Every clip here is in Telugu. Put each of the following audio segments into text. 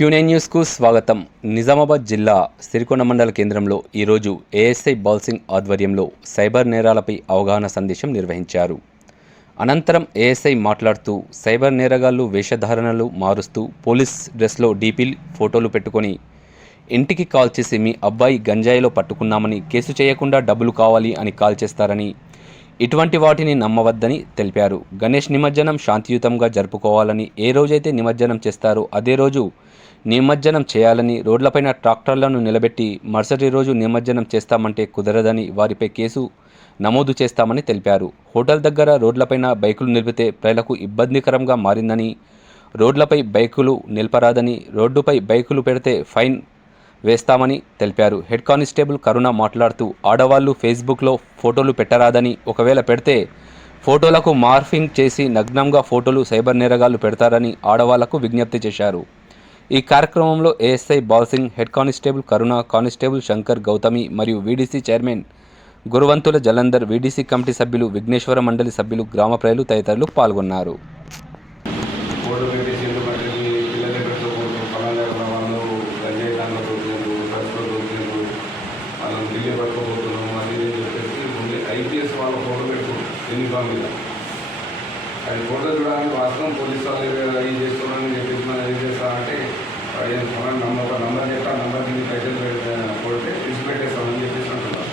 క్యూనే న్యూస్కు స్వాగతం. నిజామాబాద్ జిల్లా సిరికొండ మండల కేంద్రంలో ఈరోజు ఏఎస్ఐ బాల్సింగ్ ఆధ్వర్యంలో సైబర్ నేరాలపై అవగాహన సందేశం నిర్వహించారు. అనంతరం ఏఎస్ఐ మాట్లాడుతూ సైబర్ నేరగాళ్ళు వేషధారణలు మారుస్తూ పోలీస్ డ్రెస్లో డీపీల్ ఫోటోలు పెట్టుకొని ఇంటికి కాల్ చేసి మీ అబ్బాయి గంజాయిలో పట్టుకున్నామని కేసు చేయకుండా డబ్బులు కావాలి అని కాల్ చేస్తారని ఇటువంటి వాటిని నమ్మవద్దని తెలిపారు. గణేష్ నిమజ్జనం శాంతియుతంగా జరుపుకోవాలని ఏ రోజైతే నిమజ్జనం చేస్తారో అదే రోజు నిమజ్జనం చేయాలని రోడ్లపైన ట్రాక్టర్లను నిలబెట్టి మరుసటి రోజు నిమజ్జనం చేస్తామంటే కుదరదని వారిపై కేసు నమోదు చేస్తామని తెలిపారు. హోటల్ దగ్గర రోడ్లపైన బైకులు నిలిపితే ప్రజలకు ఇబ్బందికరంగా మారిందని రోడ్లపై బైకులు నిలపరాదని రోడ్డుపై బైకులు పెడితే ఫైన్ వేస్తామని తెలిపారు. హెడ్ కానిస్టేబుల్ కరుణ మాట్లాడుతూ ఆడవాళ్ళు ఫేస్బుక్లో ఫోటోలు పెట్టరాదని ఒకవేళ పెడితే ఫోటోలకు మార్ఫింగ్ చేసి నగ్నంగా ఫోటోలు సైబర్ నేరగాళ్ళు పెడతారని ఆడవాళ్ళకు విజ్ఞప్తి చేశారు. ఈ కార్యక్రమంలో ASI Balsingh head constable Karuna constable Shankar Gautami మరియు VDC chairman Guruvanthula Jalandhar VDC committee సభ్యులు విఘ్నేశ్వర మండలి సభ్యులు గ్రామ ప్రజలు తదితరులు పాల్గొన్నారు. అది ఫోటో చూడడానికి వాస్తవం పోలీసు వాళ్ళు ఏదో ఇది చేస్తున్నారని చెప్పేసి మనం ఏం చేస్తామంటే పదిహేను ఫోన్ నంబర్ ఒక నంబర్ చెప్పి ఆ నంబర్ కింద పైసలు పెడితే కొడితే తీసుకెట్టేస్తామని చెప్పేసి అంటున్నారు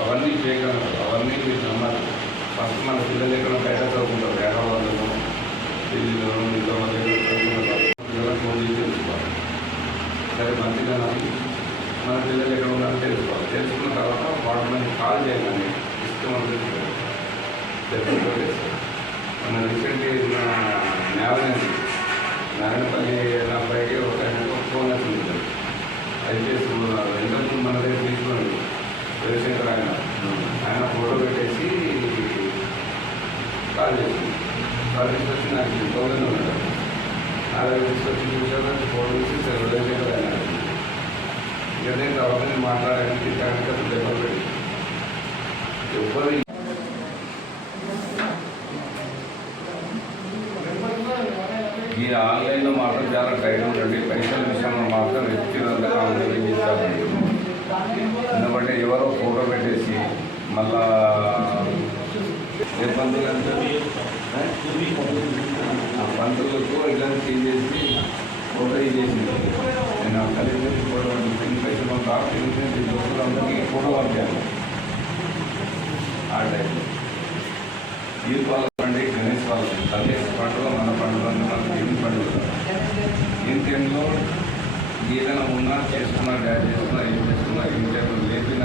అవన్నీ ఫేక్ అన్నారు అవన్నీ మీరు నమ్మాలి ఫస్ట్ మన పిల్లలు ఎక్కడ బయట చదువుకుంటారు? హైదరాబాద్లో ఢిల్లీలో ఇంకా మన పిల్లలకు ఫోన్ చేసి తెలుసుకోవాలి. సరే మంచిగా మన పిల్లలు ఎక్కడ ఉన్నారో తెలుసుకోవాలి. తెలుసుకున్న తర్వాత వాడు మనకి కాల్ చేయాలని ఇష్టం ఉంటుంది తెలుసుకోవాలి. మన రీసెంట్గా మన న్యాయనేది నారాయణపల్లి నా పైకి ఒక ఆయన ఫోన్ వచ్చింది దయచేసి ఇంతకుముందు మన దగ్గర తీసుకున్నాడు రవిశంకర్ ఆయన. ఆయన ఫోటో పెట్టేసి కాల్ చేసింది కాల్ తీసుకొచ్చి నాకు ఇబ్బందిగా ఉన్నాడు నా దగ్గర తీసుకొచ్చి చూసాను ఫోటో తీసి సరే రవిశంకర్ ఆయన. ఇదే తర్వాత నేను మాట్లాడాను తిట్టానికి దెబ్బలు పెట్టి. ఎవరు ఈ ఆన్లైన్లో మాత్రం చాలా టైట్ ఉంటుంది పైసల విషయంలో మాత్రం వ్యక్తిగతంగా ఆన్లైన్ చేస్తారండి ఎందుకంటే ఎవరో ఫోటో పెట్టేసి మళ్ళా ఏ పంతులు ఆ పంతులకు ఇలా చేసి ఫోటో ఇచ్చేసింది నేను అక్కడ ఫోటో పంపించింది పైసలు మాకు కావాలి. దోస్తులందరికీ ఫోటో పంపాను ఆ టైప్ ఈ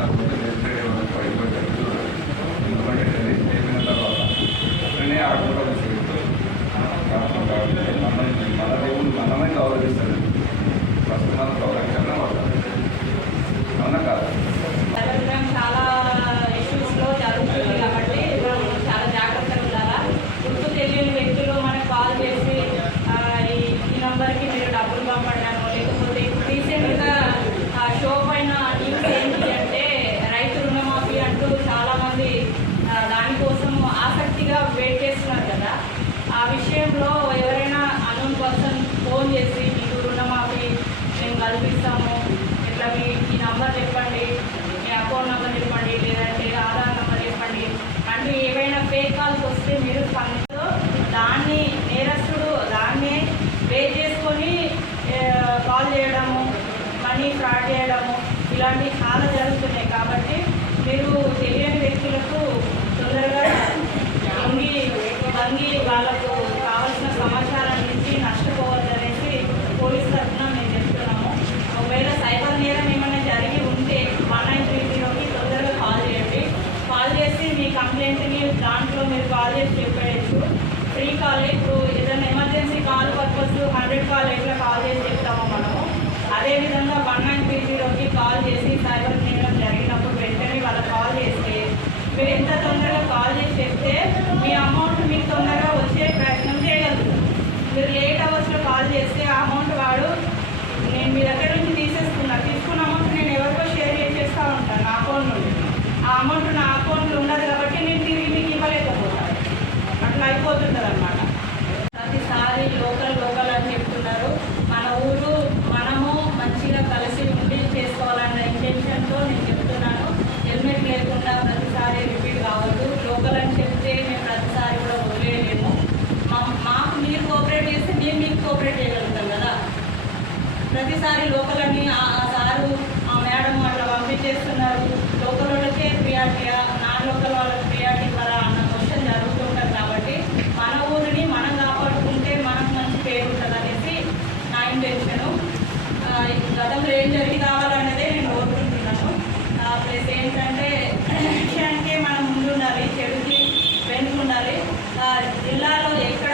happening. ఆ విషయంలో ఎవరైనా అన్నోన్ పర్సన్ ఫోన్ చేసి మీకు రుణమాఫీ మేము కల్పిస్తాము. ఇట్లా మీ ఈ నంబర్ చెప్పండి. చేస్తే ఆ అమౌంట్ వాడు నేను మీ దగ్గర నుంచి తీసేసుకున్నా. తీసుకున్న అమౌంట్ నేను ఎవరికో షేర్ చేసేస్తా ఉంటాను నా అకౌంట్ నుండి. ఆ అమౌంట్ నా అకౌంట్లో ఉండదు కాబట్టి నేను తిరిగి మీకు ఇవ్వలేకపోతాను అట్లా అయిపోతుంటుంది అనమాట ప్రతిసారి లోకల్ లోకల్ అని చెప్తున్నారు. మన ఊరు మనము మంచిగా కలిసి ఉండి చేసుకోవాలన్న ఇంటెన్షన్తో నేను చెప్తున్నాను. హెల్మెట్ లేకుండా ప్రతిసారి నేను మీకు కోఆపరేట్ చేయగలుగుతాం కదా? ప్రతిసారి లోకలని ఆ సారు ఆ మేడం అట్లా పంపించేస్తున్నారు. లోకల్ వాళ్ళకే ప్రియారిటీయా నాన్ లోకల్ వాళ్ళకి ప్రియారిటీ ఇవ్వరా అన్న క్వశ్చన్ జరుగుతుంటారు కాబట్టి మన ఊరిని మనం కాపాడుకుంటే మనకు మంచి పేరు ఉంటుంది అనేసి నా ఇంటెన్షను గతంలో ఏం జరిగి కావాలన్నదే నేను కోరుకుంటున్నాను. ప్లస్ ఏంటంటే విషయానికే మనం ముందు ఉండాలి చెడుకి వెనుకుండాలి. జిల్లాలో ఎక్కడ